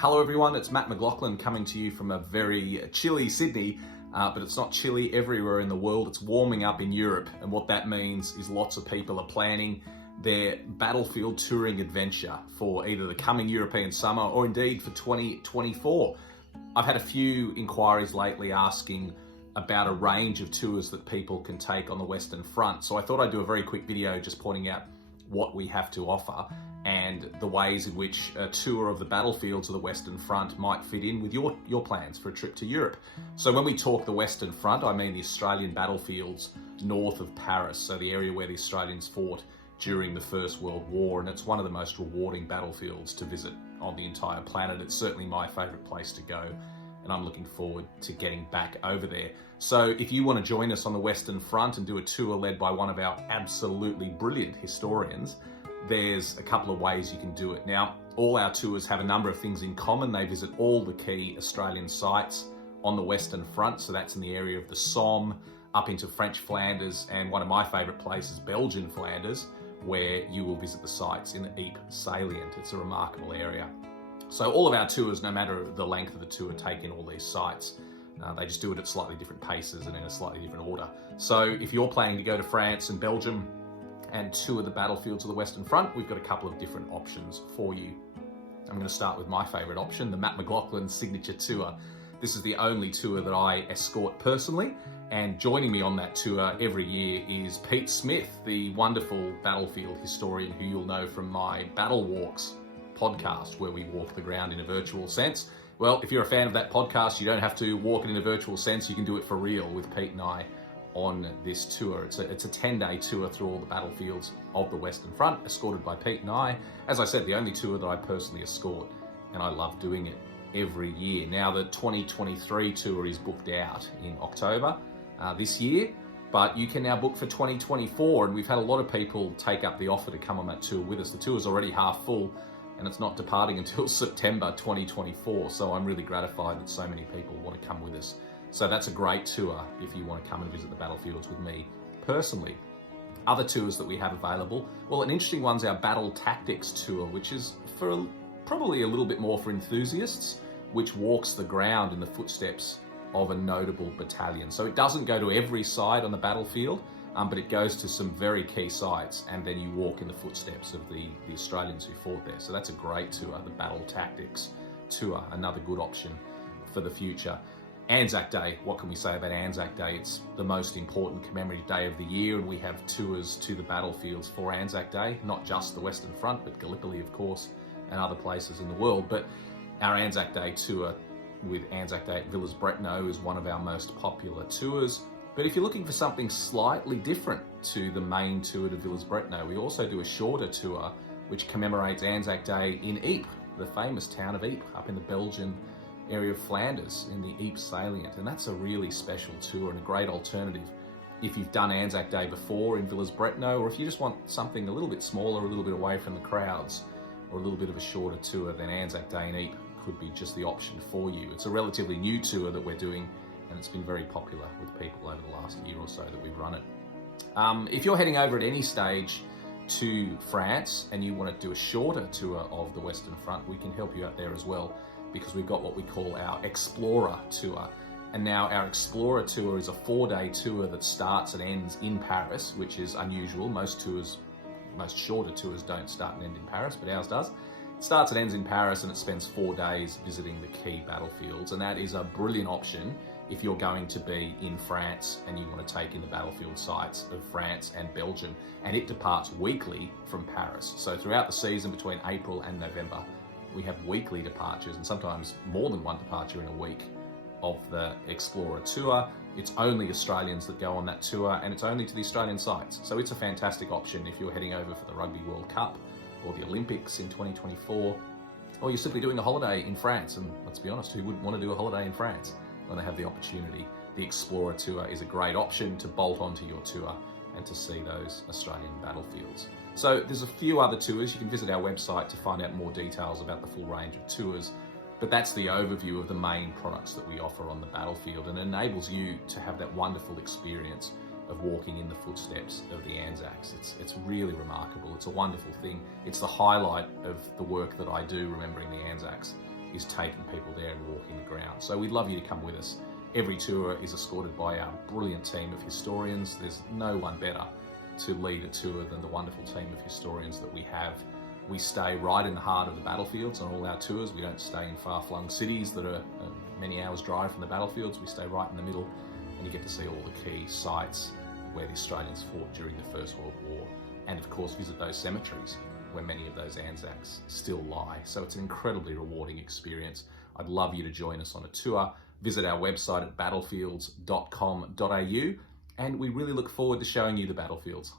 Hello everyone, it's Matt McLaughlin coming to you from a very chilly Sydney, but it's not chilly everywhere in the world, it's warming up in Europe. And what that means is lots of people are planning their battlefield touring adventure for either the coming European summer or indeed for 2024. I've had a few inquiries lately asking about a range of tours that people can take on the Western Front. So I thought I'd do a very quick video just pointing out what we have to offer and the ways in which a tour of the battlefields of the Western Front might fit in with your plans for a trip to Europe. So when we talk the Western Front, I mean the Australian battlefields north of Paris, so the area where the Australians fought during the First World War, and it's one of the most rewarding battlefields to visit on the entire planet. It's certainly my favourite place to go, and I'm looking forward to getting back over there. So if you want to join us on the Western Front and do a tour led by one of our absolutely brilliant historians, there's a couple of ways you can do it. Now, all our tours have a number of things in common. They visit all the key Australian sites on the Western Front, so that's in the area of the Somme, up into French Flanders, and one of my favourite places, Belgian Flanders, where you will visit the sites in the Ypres salient. It's a remarkable area. So all of our tours, no matter the length of the tour, take in all these sites. They just do it at slightly different paces and in a slightly different order. So if you're planning to go to France and Belgium and tour the battlefields of the Western Front, we've got a couple of different options for you. I'm going to start with my favourite option, the Matt McLaughlin Signature Tour. This is the only tour that I escort personally, and joining me on that tour every year is Pete Smith, the wonderful battlefield historian who you'll know from my Battle Walks podcast, where we walk the ground in a virtual sense. Well, if you're a fan of that podcast, you don't have to walk it in a virtual sense, you can do it for real with Pete and I on this tour. It's a 10-day tour through all the battlefields of the Western Front, escorted by Pete and I. As I said, the only tour that I personally escort, and I love doing it every year. Now, the 2023 tour is booked out in October this year, but you can now book for 2024, and we've had a lot of people take up the offer to come on that tour with us. The tour's already half full, and it's not departing until September 2024, so I'm really gratified that so many people want to come with us. So that's a great tour if you want to come and visit the battlefields with me personally. Other tours that we have available, well, an interesting one's our Battle Tactics tour, which is probably a little bit more for enthusiasts, which walks the ground in the footsteps of a notable battalion. So it doesn't go to every side on the battlefield, but it goes to some very key sites, and then you walk in the footsteps of the Australians who fought there. So that's a great tour, the Battle Tactics tour, another good option for the future. Anzac Day, what can we say about Anzac Day? It's the most important commemorative day of the year, and we have tours to the battlefields for Anzac Day, not just the Western Front, but Gallipoli, of course, and other places in the world. But our Anzac Day tour with Anzac Day at Villers-Bretonneux is one of our most popular tours. But if you're looking for something slightly different to the main tour to Villers-Bretonneux, we also do a shorter tour which commemorates Anzac Day in Ypres, the famous town of Ypres, up in the Belgian area of Flanders in the Ypres salient. And that's a really special tour and a great alternative if you've done Anzac Day before in Villers-Bretonneux, or if you just want something a little bit smaller, a little bit away from the crowds, or a little bit of a shorter tour, then Anzac Day in Ypres could be just the option for you. It's a relatively new tour that we're doing, and it's been very popular with people over the last year or so that we've run it. If you're heading over at any stage to France and you want to do a shorter tour of the Western Front, we can help you out there as well, because we've got what we call our Explorer Tour. And now our Explorer Tour is a 4-day tour that starts and ends in Paris, which is unusual. Most shorter tours don't start and end in Paris, but ours does. It starts and ends in Paris, and it spends 4 days visiting the key battlefields, and that is a brilliant option if you're going to be in France and you want to take in the battlefield sites of France and Belgium. And it departs weekly from Paris. So throughout the season between April and November, we have weekly departures, and sometimes more than one departure in a week of the Explorer Tour. It's only Australians that go on that tour, and it's only to the Australian sites. So it's a fantastic option if you're heading over for the Rugby World Cup or the Olympics in 2024, or you're simply doing a holiday in France. And let's be honest, who wouldn't want to do a holiday in France when they have the opportunity? The Explorer Tour is a great option to bolt onto your tour and to see those Australian battlefields. So there's a few other tours. You can visit our website to find out more details about the full range of tours, but that's the overview of the main products that we offer on the battlefield, and enables you to have that wonderful experience of walking in the footsteps of the Anzacs. It's really remarkable. It's a wonderful thing. It's the highlight of the work that I do, remembering the Anzacs is taking people there and walking the ground. So we'd love you to come with us. Every tour is escorted by our brilliant team of historians. There's no one better to lead a tour than the wonderful team of historians that we have. We stay right in the heart of the battlefields on all our tours. We don't stay in far-flung cities that are many hours drive from the battlefields. We stay right in the middle, and you get to see all the key sites where the Australians fought during the First World War. And of course, visit those cemeteries where many of those Anzacs still lie. So it's an incredibly rewarding experience. I'd love you to join us on a tour. Visit our website at battlefields.com.au, and we really look forward to showing you the battlefields.